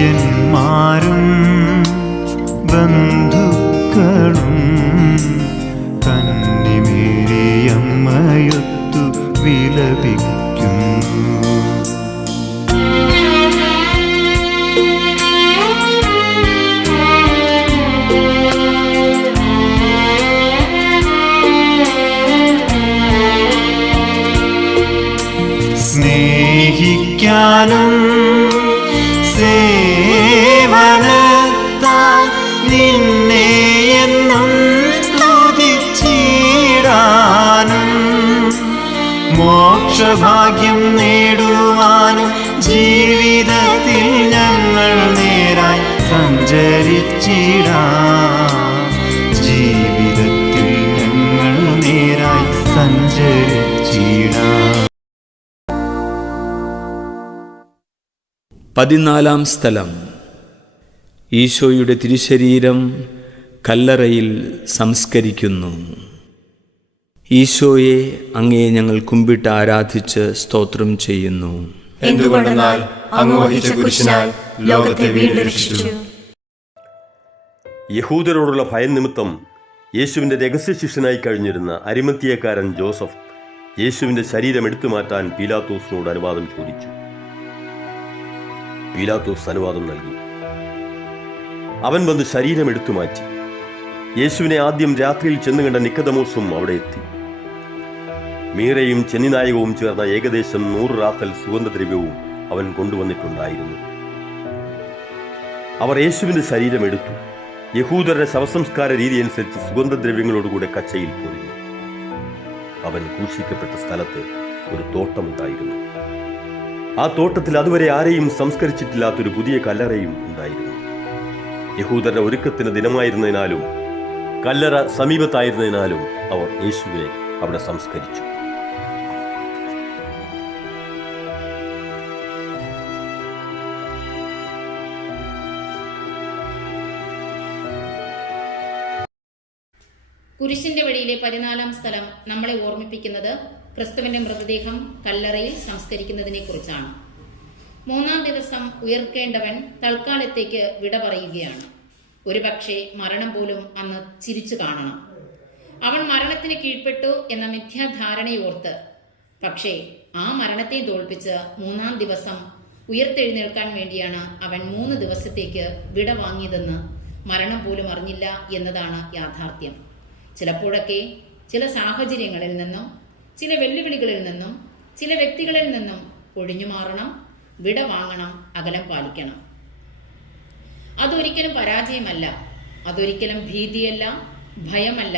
ശിഷ്യന്മാരും ബന്ധുക്കളും കന്യമേരിയമ്മയൊത്തു വിലപിക്കുന്നു. സ്നേഹിക്കാനും സേവനത്താൽ നിന്നെ എന്നും സ്തുതിച്ചിടാനും മോക്ഷഭാഗ്യം നേടുവാനും ജീവിതത്തിൽ ഞങ്ങൾ നേരായി സഞ്ചരിച്ചിടാം. ജീവിതത്തിൽ ഞങ്ങൾ നേരായി സഞ്ചരിച്ചിടാം. 14 സ്ഥലം. ഈശോയുടെ തിരുശരീരം കല്ലറയിൽ സംസ്കരിക്കുന്നു. ഈശോയെ, അങ്ങയെ ഞങ്ങൾ കുമ്പിട്ട് ആരാധിച്ച് സ്തോത്രം ചെയ്യുന്നു. എന്തുകൊണ്ടെന്നാൽ അങ്ങ് വഹിച്ച കുരിശിനാൽ ലോകത്തെ വീണ്ടും രക്ഷിച്ചു. യഹൂദരോടുള്ള ഭയം നിമിത്തം യേശുവിൻ്റെ രഹസ്യ ശിഷ്യനായി കഴിഞ്ഞിരുന്ന അരിമത്തിയക്കാരൻ ജോസഫ് യേശുവിൻ്റെ ശരീരം എടുത്തു മാറ്റാൻ പീലാത്തോസിനോട് അനുവാദം ചോദിച്ചു. പീലാത്തോസ് അനുവാദം നൽകി. അവൻ വന്ന് ശരീരം എടുത്തു മാറ്റി. യേശുവിനെ ആദ്യം രാത്രിയിൽ ചെന്ന് കണ്ട നിക്കോദെമോസും അവിടെ എത്തി. മീറയും ചെന്നിനായകവും ചേർന്ന ഏകദേശം 100 റാത്തൽ സുഗന്ധദ്രവ്യവും അവൻ കൊണ്ടുവന്നിട്ടുണ്ടായിരുന്നു. അവർ യേശുവിന്റെ ശരീരം എടുത്തു. യഹൂദരുടെ ശവസംസ്കാര രീതി അനുസരിച്ച് സുഗന്ധദ്രവ്യങ്ങളോടുകൂടെ കച്ചയിൽ പൊതിഞ്ഞു. അവൻ ക്രൂശിക്കപ്പെട്ട സ്ഥലത്ത് ഒരു തോട്ടമുണ്ടായിരുന്നു. ആ തോട്ടത്തിൽ അതുവരെ ആരെയും സംസ്കരിച്ചിട്ടില്ലാത്തൊരു പുതിയ കല്ലറയും ഉണ്ടായിരുന്നു. യഹൂദരുടെ ഒരുക്കത്തിന് ദിനമായിരുന്നതിനാലും കല്ലറ സമീപത്തായിരുന്നതിനാലും അവർ യേശുവിനെ അവിടെ സംസ്കരിച്ചു. കുരിശിന്റെ വഴിയിലെ 14 സ്ഥലം നമ്മളെ ഓർമ്മിപ്പിക്കുന്നത് ക്രിസ്തുവിന്റെ മൃതദേഹം കല്ലറയിൽ സംസ്കരിക്കുന്നതിനെ കുറിച്ചാണ്. 3-ാം ദിവസം ഉയർക്കേണ്ടവൻ തൽക്കാലത്തേക്ക് വിട പറയുകയാണ്. ഒരുപക്ഷെ മരണം പോലും അന്ന് ചിരിച്ചു കാണണം. അവൻ മരണത്തിന് കീഴ്പ്പെട്ടു എന്ന മിഥ്യാധാരണയോർത്ത്, പക്ഷേ ആ മരണത്തെ തോൽപ്പിച്ച് 3-ാം ദിവസം ഉയർത്തെഴുന്നേൽക്കാൻ വേണ്ടിയാണ് അവൻ 3 ദിവസത്തേക്ക് വിട വാങ്ങിയതെന്ന് മരണം പോലും അറിഞ്ഞില്ല എന്നതാണ് യാഥാർത്ഥ്യം. ചിലപ്പോഴൊക്കെ ചില സാഹചര്യങ്ങളിൽ നിന്നും, ചില വെല്ലുവിളികളിൽ നിന്നും, ചില വ്യക്തികളിൽ നിന്നും ഒഴിഞ്ഞു മാറണം, വിട വാങ്ങണം, അകലം പാലിക്കണം. അതൊരിക്കലും പരാജയമല്ല, അതൊരിക്കലും ഭീതിയല്ല, ഭയമല്ല,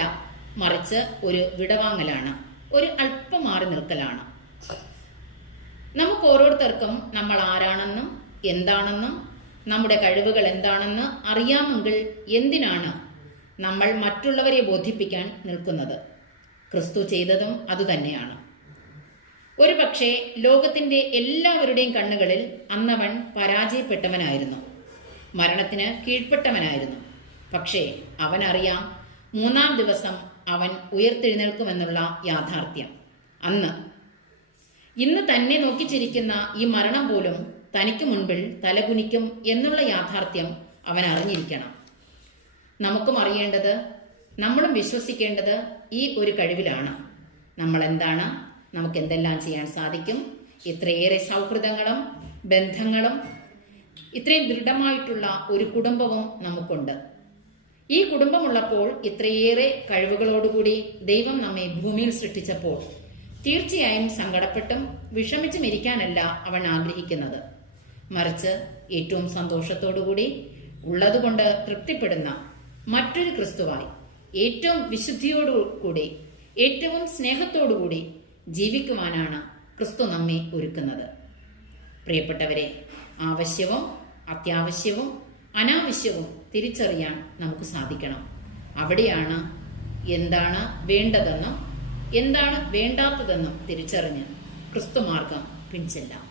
മറിച്ച് ഒരു വിടവാങ്ങലാണ്, ഒരു അല്പം മാറി നിൽക്കലാണ്. നമുക്ക് ഓരോരുത്തർക്കും നമ്മൾ ആരാണെന്നും എന്താണെന്നും നമ്മുടെ കഴിവുകൾ എന്താണെന്ന് അറിയാമെങ്കിൽ എന്തിനാണ് നമ്മൾ മറ്റുള്ളവരെ ബോധിപ്പിക്കാൻ നിൽക്കുന്നത്? ക്രിസ്തു ചെയ്തതും അതുതന്നെയാണ്. ഒരു പക്ഷേ ലോകത്തിന്റെ എല്ലാവരുടെയും കണ്ണുകളിൽ അന്നവൻ പരാജയപ്പെട്ടവനായിരുന്നു, മരണത്തിന് കീഴ്പ്പെട്ടവനായിരുന്നു. പക്ഷേ അവനറിയാം 3-ാം ദിവസം അവൻ ഉയർത്തെഴുന്നേൽക്കുമെന്നുള്ള യാഥാർത്ഥ്യം. ഇന്ന് തന്നെ നോക്കിച്ചിരിക്കുന്ന ഈ മരണം പോലും തനിക്ക് മുൻപിൽ തലകുനിക്കും എന്നുള്ള യാഥാർത്ഥ്യം അവൻ അറിഞ്ഞിരിക്കണം. നമുക്കും അറിയേണ്ടത്, നമ്മളും വിശ്വസിക്കേണ്ടത് ഈ ഒരു കഴിവിലാണ്. നമ്മൾ എന്താണ്, നമുക്ക് എന്തെല്ലാം ചെയ്യാൻ സാധിക്കും. ഇത്രയേറെ സൗഹൃദങ്ങളും ബന്ധങ്ങളും ഇത്രയും ദൃഢമായിട്ടുള്ള ഒരു കുടുംബവും നമുക്കുണ്ട്. ഈ കുടുംബമുള്ളപ്പോൾ, ഇത്രയേറെ കഴിവുകളോടുകൂടി ദൈവം നമ്മെ ഭൂമിയിൽ സൃഷ്ടിച്ചപ്പോൾ തീർച്ചയായും സങ്കടപ്പെട്ടും വിഷമിച്ചും ഇരിക്കാനല്ല അവൻ ആഗ്രഹിക്കുന്നത്. മറിച്ച് ഏറ്റവും സന്തോഷത്തോടുകൂടി ഉള്ളതുകൊണ്ട് തൃപ്തിപ്പെടുന്ന മറ്റൊരു ക്രിസ്തുവായി, ഏറ്റവും വിശുദ്ധിയോടുകൂടി, ഏറ്റവും സ്നേഹത്തോടുകൂടി ജീവിക്കുവാനാണ് ക്രിസ്തു നമ്മെ ഒരുക്കുന്നത്. പ്രിയപ്പെട്ടവരെ, ആവശ്യവും അത്യാവശ്യവും അനാവശ്യവും തിരിച്ചറിയാൻ നമുക്ക് സാധിക്കണം. അവിടെയാണ് എന്താണ് വേണ്ടതെന്നും എന്താണ് വേണ്ടാത്തതെന്നും തിരിച്ചറിഞ്ഞ് ക്രിസ്തുമാർഗം പിൻചെല്ലാം.